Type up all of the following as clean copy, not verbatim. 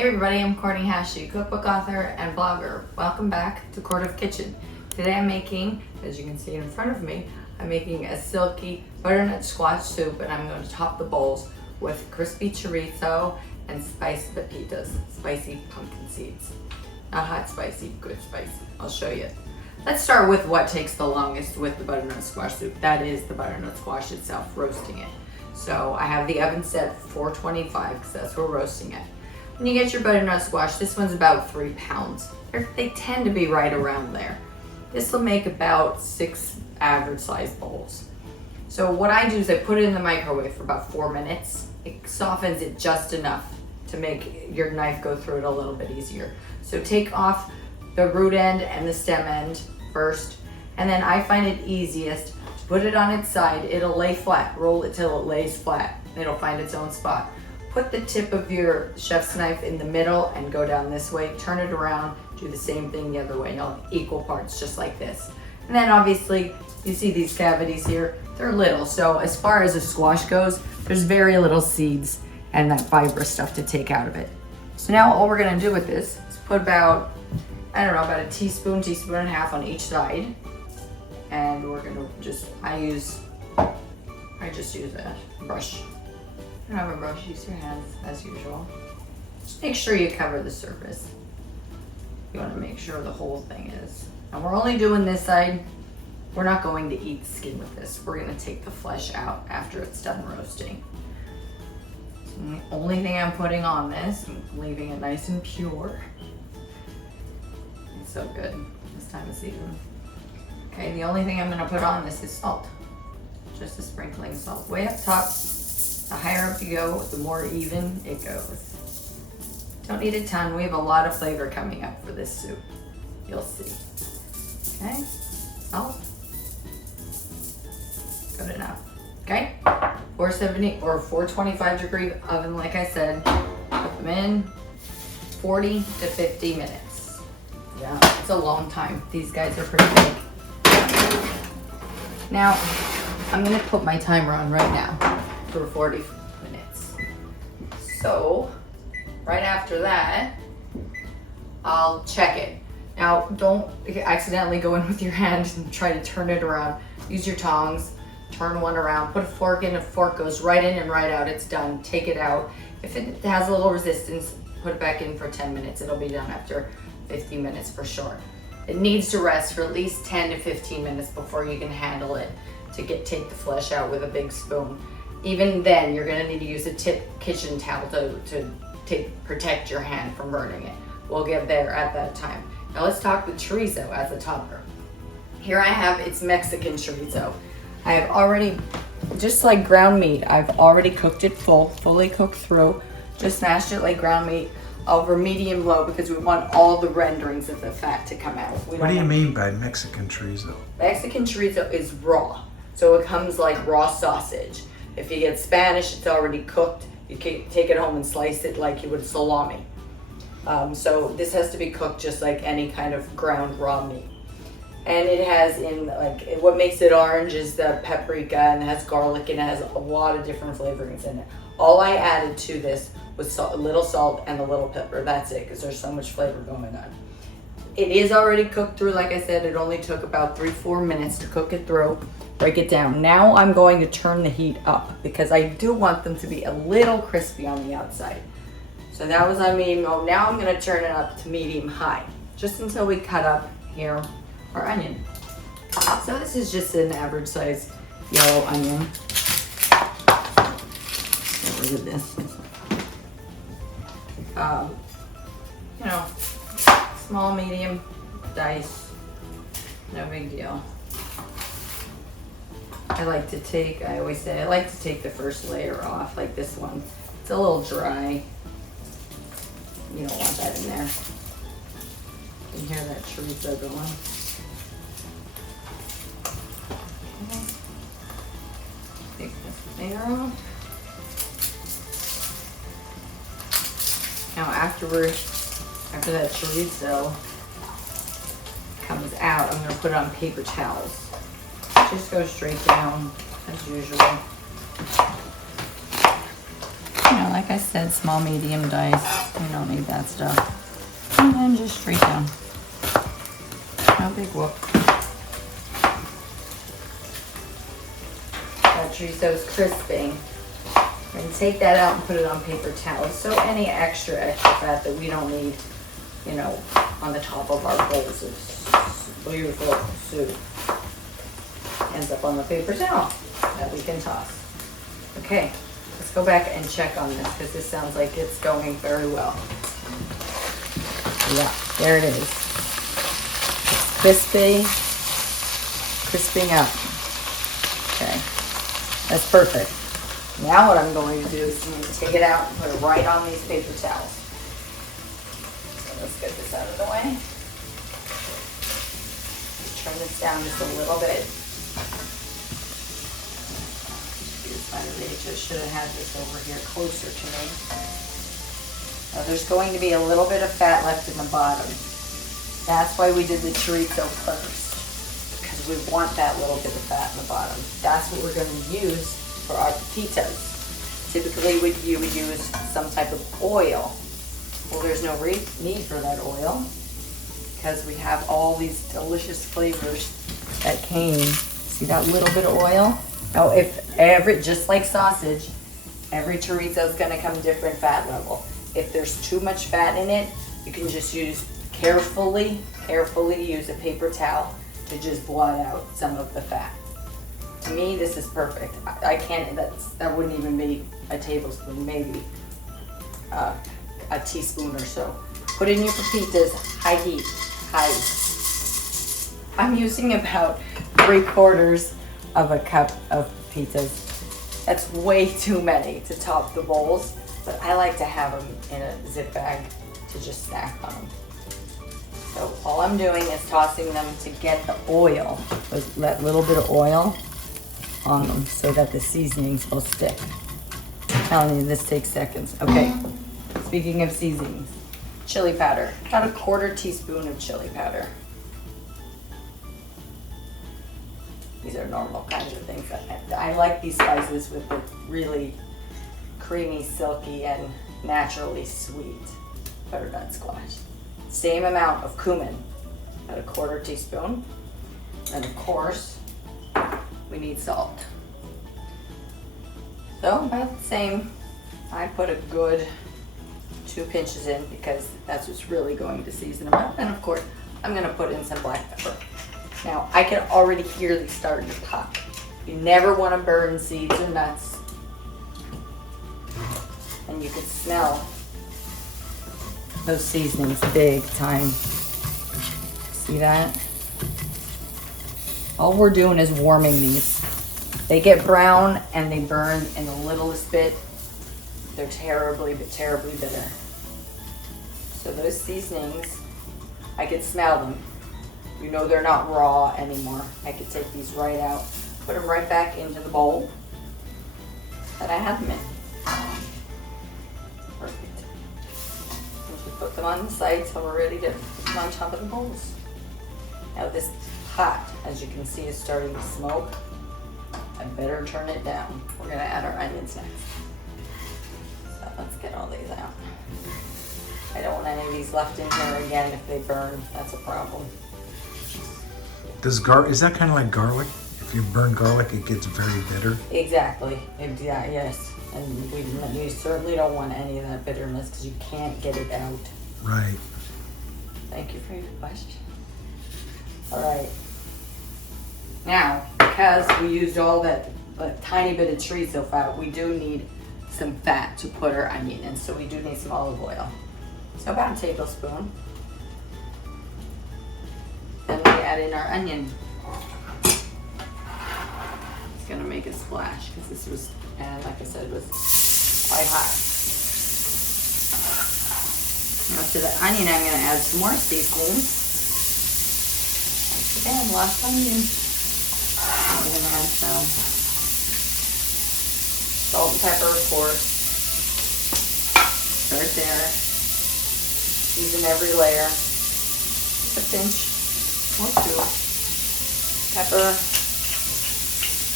Hey everybody, I'm Courtney Hashi, cookbook author and blogger. Welcome back to Court of Kitchen. Today I'm making, as you can see in front of me, I'm making a silky butternut squash soup, and I'm going to top the bowls with crispy chorizo and spiced pepitas, spicy pumpkin seeds. Not hot spicy, good spicy. I'll show you. Let's start with what takes the longest with the butternut squash soup. That is the butternut squash itself, roasting it. So I have the oven set 425 because that's where we're roasting it. When you get your butternut squash, this one's about 3 pounds. They tend to be right around there. This will make about 6 average sized bowls. So what I do is I put it in the microwave for about 4 minutes. It softens it just enough to make your knife go through it a little bit easier. So take off the root end and the stem end first, and then I find it easiest to put it on its side. It'll lay flat. Roll it till it lays flat. It'll find its own spot. Put the tip of your chef's knife in the middle and go down this way. Turn it around, do the same thing the other way. You'll have equal parts just like this. And then obviously you see these cavities here, they're little. So as far as the squash goes, there's very little seeds and that fibrous stuff to take out of it. So now all we're gonna do with this is put about, I don't know, about a teaspoon and a half on each side. And we're gonna I just use a brush. If you don't have a brush, use your hands as usual. Just make sure you cover the surface. You want to make sure the whole thing is. And we're only doing this side. We're not going to eat the skin with this. We're going to take the flesh out after it's done roasting. And the only thing I'm putting on this, I'm leaving it nice and pure. It's so good this time of season. Okay, the only thing I'm going to put on this is salt. Just a sprinkling of salt. Way up top. The higher up you go, the more even it goes. Don't need a ton. We have a lot of flavor coming up for this soup. You'll see. Okay, salt. Good enough. Okay, 470 or 425 degree oven, like I said. Put them in 40 to 50 minutes. Yeah, it's a long time. These guys are pretty big. Now, I'm gonna put my timer on right now for 40 minutes. So, right after that, I'll check it. Now, don't accidentally go in with your hand and try to turn it around. Use your tongs, turn one around, put a fork in, a fork goes right in and right out, it's done. Take it out. If it has a little resistance, put it back in for 10 minutes. It'll be done after 15 minutes for sure. It needs to rest for at least 10 to 15 minutes before you can handle it to take the flesh out with a big spoon. Even then, you're gonna need to use a kitchen towel to protect your hand from burning it. We'll get there at that time. Now let's talk the chorizo as a topper. Here I have, it's Mexican chorizo. I have already, just like ground meat, I've already cooked it fully cooked through. Just smashed it like ground meat over medium low because we want all the renderings of the fat to come out. What do you mean by Mexican chorizo? Mexican chorizo is raw. So it comes like raw sausage. If you get Spanish, it's already cooked. You can take it home and slice it like you would salami. So this has to be cooked just like any kind of ground raw meat. And it has what makes it orange is the paprika, and it has garlic, and it has a lot of different flavorings in it. All I added to this was a little salt and a little pepper. That's it, because there's so much flavor going on. It is already cooked through. Like I said, it only took about 3-4 minutes to cook it through. Break it down. Now I'm going to turn the heat up because I do want them to be a little crispy on the outside. So that was on medium mode. Now I'm going to turn it up to medium high, just until we cut up here our onion. So this is just an average size yellow onion. Get rid of this. Small, medium, dice, no big deal. I like to take the first layer off, like this one. It's a little dry. You don't want that in there. You can hear that chorizo going. Okay. Take this layer off. Now after that chorizo comes out, I'm gonna put it on paper towels. Just go straight down as usual. like I said, small, medium dice. You don't need that stuff. And then just straight down. No big whoop. That chorizo's crisping. We're gonna take that out and put it on paper towels. So any extra fat that we don't need, you know, on the top of our bowls of beautiful soup ends up on the paper towel that we can toss. Okay, let's go back and check on this because this sounds like it's going very well. Yeah, there it is. It's crispy, crisping up. Okay, that's perfect. Now what I'm going to do is I'm going to take it out and put it right on these paper towels. So let's get this out of the way. Turn this down just a little bit. Here's my reach. I should have had this over here closer to me. Now there's going to be a little bit of fat left in the bottom. That's why we did the chorizo first, because we want that little bit of fat in the bottom. That's what we're going to use for our pepitas. Typically you would use some type of oil. Well, there's no need for that oil because we have all these delicious flavors that came. See that little bit of oil? Now, just like sausage, every chorizo is going to come different fat level. If there's too much fat in it, you can just carefully use a paper towel to just blot out some of the fat. To me, this is perfect. I can't, that wouldn't even be a tablespoon, maybe a teaspoon or so. Put in your pepitas, high heat, high. I'm using about 3/4 of a cup of pepitas. That's way too many to top the bowls, but I like to have them in a zip bag to just snack on them. So all I'm doing is tossing them to get the oil, that little bit of oil on them so that the seasonings will stick. I'm telling you, this takes seconds. Okay, speaking of seasonings, chili powder. About a 1/4 teaspoon of chili powder. These are normal kinds of things. I like these spices with the really creamy, silky, and naturally sweet butternut squash. Same amount of cumin, about a 1/4 teaspoon. And of course, we need salt. So about the same. I put a good 2 pinches in because that's what's really going to season them up. And of course, I'm gonna put in some black pepper. Now, I can already hear these starting to pop. You never wanna burn seeds or nuts. And you can smell those seasonings big time. See that? All we're doing is warming these. They get brown and they burn in the littlest bit. They're terribly bitter. So those seasonings, I could smell them. You know they're not raw anymore. I could take these right out, put them right back into the bowl that I had them in. Perfect. And we put them on the side so we're ready to put them on top of the bowls. Now this pot, as you can see, is starting to smoke. I better turn it down. We're gonna add our onions next. So let's get all these out. I don't want any of these left in here again. If they burn, that's a problem. Is that kind of like garlic? If you burn garlic, it gets very bitter. Exactly. Yeah, yes. And you certainly don't want any of that bitterness because you can't get it out. Right. Thank you for your question. All right. Now, because we used all that tiny bit of chorizo fat, we do need some fat to put our onion in. So we do need some olive oil. So about a tablespoon. Then we add in our onion. It's gonna make a splash because this was, and like I said, was quite hot. Now to the onion, I'm gonna add some more seasoning. Once again, lost onion. I'm gonna add some salt and pepper, of course. Right there. Season every layer. Just a pinch or 2. Pepper.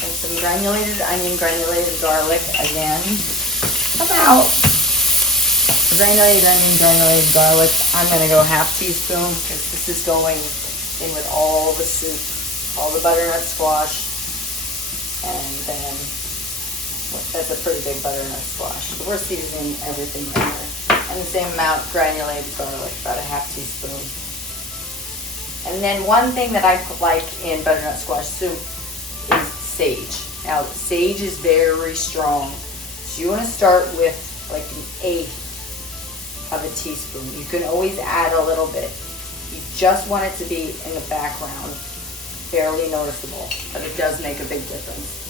And some granulated onion, granulated garlic again. About granulated onion, granulated garlic. I'm gonna go ½ teaspoon because this is going in with all the soup, all the butternut squash, and then that's a pretty big butternut squash. So we're seasoning everything right here. And the same amount granulated garlic, about ½ teaspoon. And then one thing that I like in butternut squash soup is sage. Now, sage is very strong. So you want to start with like 1/8 of a teaspoon. You can always add a little bit. You just want it to be in the background, barely noticeable, but it does make a big difference.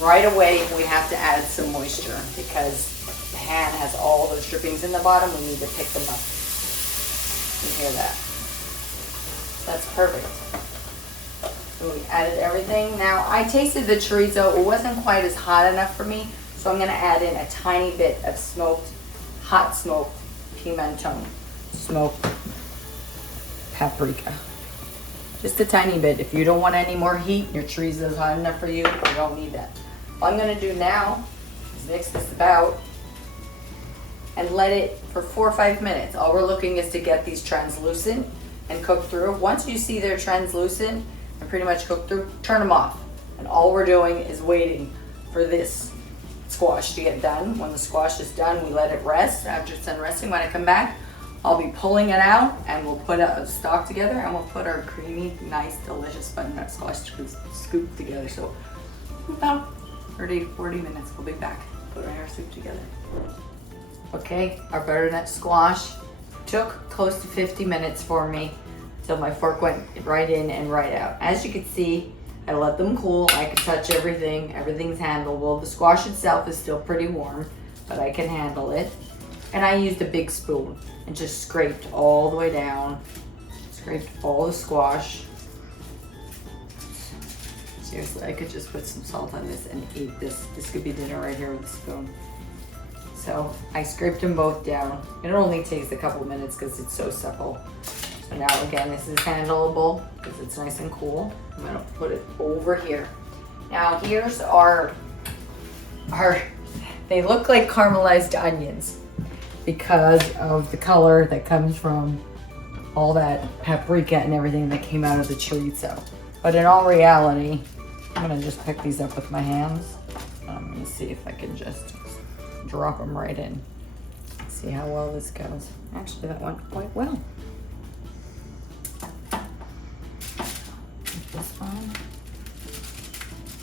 Right away, we have to add some moisture because the pan has all those drippings in the bottom. We need to pick them up. You hear that? That's perfect. So we added everything. Now, I tasted the chorizo. It wasn't quite as hot enough for me, so I'm gonna add in a tiny bit of hot smoked pimenton, smoked paprika. Just a tiny bit. If you don't want any more heat, your chorizo is hot enough for you, you don't need that. All I'm gonna do now is mix this about and let it for 4 or 5 minutes. All we're looking is to get these translucent and cook through. Once you see they're translucent and pretty much cooked through, turn them off. And all we're doing is waiting for this squash to get done. When the squash is done, we let it rest. After it's done resting, when I come back, I'll be pulling it out and we'll put a stock together and we'll put our creamy, nice, delicious butternut squash scoop together. So about 30, 40 minutes, we'll be back putting our soup together. Okay, our butternut squash took close to 50 minutes for me till my fork went right in and right out. As you can see, I let them cool. I can touch everything. Everything's handleable. The squash itself is still pretty warm, but I can handle it. And I used a big spoon and just scraped all the way down. Scraped all the squash. Seriously, I could just put some salt on this and eat this. This could be dinner right here with a spoon. So I scraped them both down. It only takes a couple minutes because it's so supple. So now again, this is handleable because it's nice and cool. I'm gonna put it over here. Now here's our, they look like caramelized onions because of the color that comes from all that paprika and everything that came out of the chorizo. But in all reality, I'm gonna just pick these up with my hands. I'm gonna see if I can just drop them right in. See how well this goes. Actually, that went quite well. This one.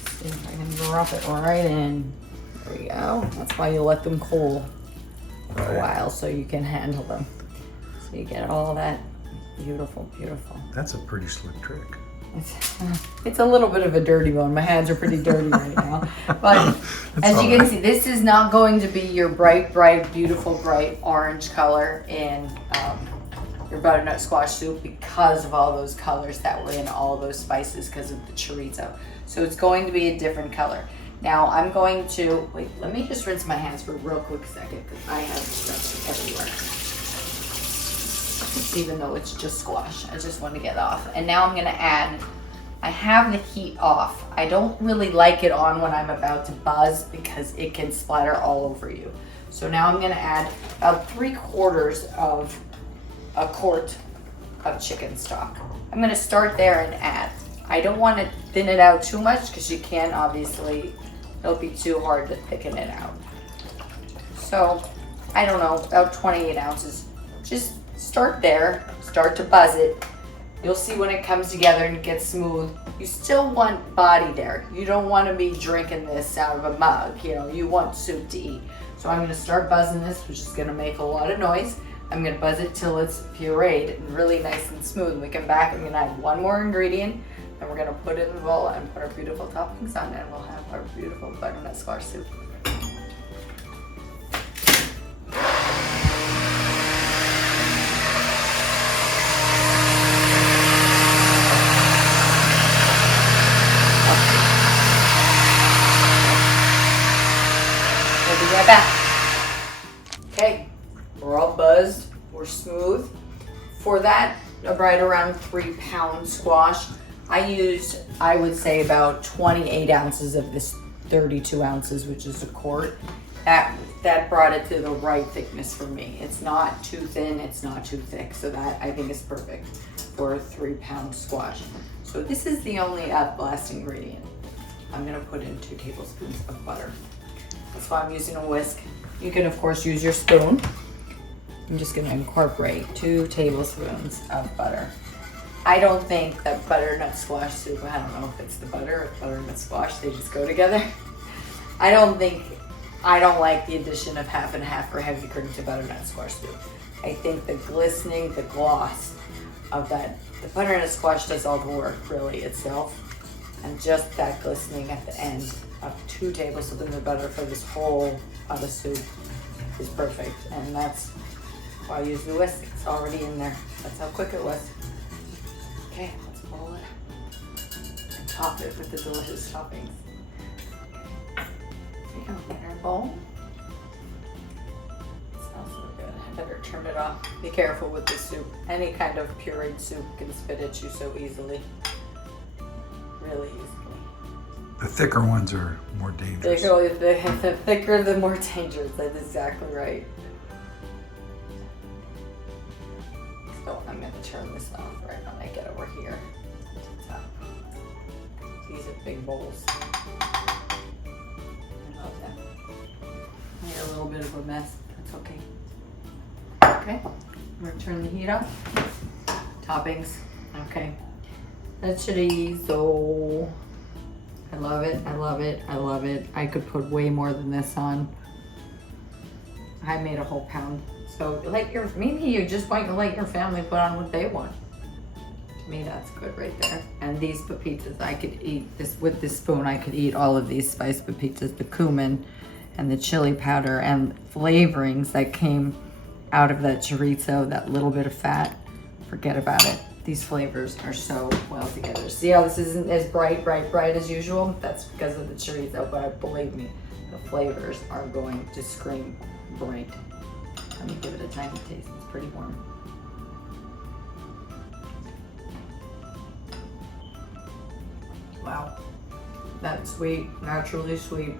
See if I can drop it right in. There we go. That's why you let them cool for a while so you can handle them. So you get all that beautiful, beautiful. That's a pretty slick trick. It's a little bit of a dirty one. My hands are pretty dirty right now. But as you can see, this is not going to be your bright, beautiful, bright orange color in your butternut squash soup because of all those colors that were in all those spices because of the chorizo. So it's going to be a different color. Now I'm going to, wait, let me just rinse my hands for a real quick second because I have stuff everywhere. Even though it's just squash, I just want to get off. And now I'm gonna add, I have the heat off. I don't really like it on when I'm about to buzz because it can splatter all over you. So now I'm gonna add about 3/4 of a quart of chicken stock. I'm gonna start there and add. I don't want to thin it out too much because you can obviously, it'll be too hard to thicken it out. So I don't know, about 28 ounces. Just start there, start to buzz it. You'll see when it comes together and it gets smooth. You still want body there. You don't want to be drinking this out of a mug. You know, you want soup to eat. So I'm going to start buzzing this, which is going to make a lot of noise. I'm going to buzz it till it's pureed and really nice and smooth. When we come back, I'm going to add one more ingredient. Then we're going to put it in the bowl and put our beautiful toppings on, and we'll have our beautiful butternut squash soup. Right back. Okay, we're all buzzed, we're smooth. For that, right around 3-pound squash, I used, I would say, about 28 ounces of this 32 ounces, which is a quart. That brought it to the right thickness for me. It's not too thin, it's not too thick. So that I think is perfect for a 3-pound squash. So this is the only last ingredient. I'm gonna put in 2 tablespoons of butter. That's why I'm using a whisk. You can of course use your spoon. I'm just gonna incorporate 2 tablespoons of butter. I don't think that butternut squash soup, I don't know if it's the butter or butternut squash, they just go together. I don't like the addition of half and half or heavy cream to butternut squash soup. I think the glistening, the gloss of that, the butternut squash does all the work really itself. And just that glistening at the end of 2 tablespoons of butter for this whole pot of soup is perfect. And that's why I use the whisk. It's already in there. That's how quick it was. Okay, let's bowl it and top it with the delicious toppings. Okay, in our bowl. It smells so good. I better turn it off. Be careful with this soup. Any kind of pureed soup can spit at you so easily. Really easily. The thicker ones are more dangerous. The thicker, the more dangerous. That's exactly right. So I'm gonna turn this off right when I get over here to the top. These are big bowls. I love them. Made a little bit of a mess. That's okay. Okay. I'm gonna turn the heat up. Toppings. Okay. The chorizo. I love it, I love it, I love it. I could put way more than this on. I made a whole pound. So maybe you just want to let your family put on what they want. To me, that's good right there. And these pepitas, I could eat this with this spoon. I could eat all of these spiced pepitas, the cumin and the chili powder and flavorings that came out of that chorizo, that little bit of fat. Forget about it. These flavors are so well together. See how this isn't as bright as usual? That's because of the chorizo, but believe me, the flavors are going to scream bright. Let me give it a tiny taste. It's pretty warm. Wow. That's sweet, naturally sweet.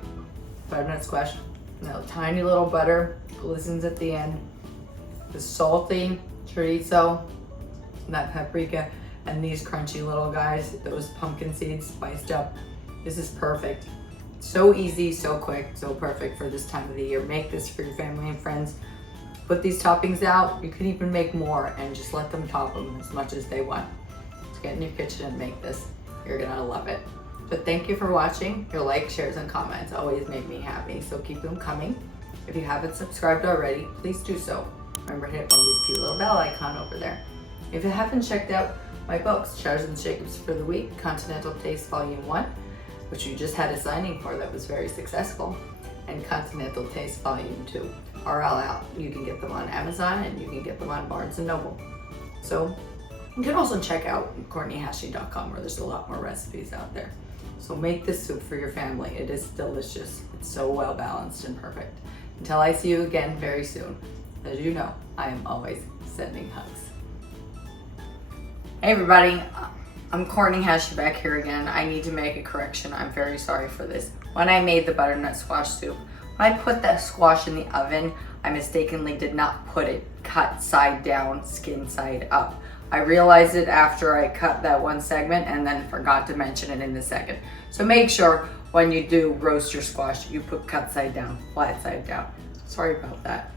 Butternut squash. Now, tiny little butter glistens at the end. The salty chorizo, that paprika, and these crunchy little guys, those pumpkin seeds spiced up. This is perfect. So easy, so quick, so perfect for this time of the year. Make this for your family and friends. Put these toppings out. You can even make more and just let them top them as much as they want. Just get in your kitchen and make this. You're gonna love it. But thank you for watching. Your likes, shares, and comments always make me happy, so keep them coming. If you haven't subscribed already, please do so. Remember to hit one of these cute little bell icon over there. If you haven't checked out my books, Chars and Shakeups for the Week, Continental Taste Volume 1, which you just had a signing for that was very successful, and Continental Taste Volume 2 are all out. You can get them on Amazon and you can get them on Barnes & Noble. So you can also check out CourtneyHashy.com where there's a lot more recipes out there. So make this soup for your family. It is delicious. It's so well balanced and perfect. Until I see you again very soon. As you know, I am always sending hugs. Hey everybody, I'm Courtney Hashy back here again. I need to make a correction. I'm very sorry for this. When I made the butternut squash soup, when I put that squash in the oven, I mistakenly did not put it cut side down, skin side up. I realized it after I cut that one segment and then forgot to mention it in the second. So make sure when you do roast your squash, you put cut side down, flat side down. Sorry about that.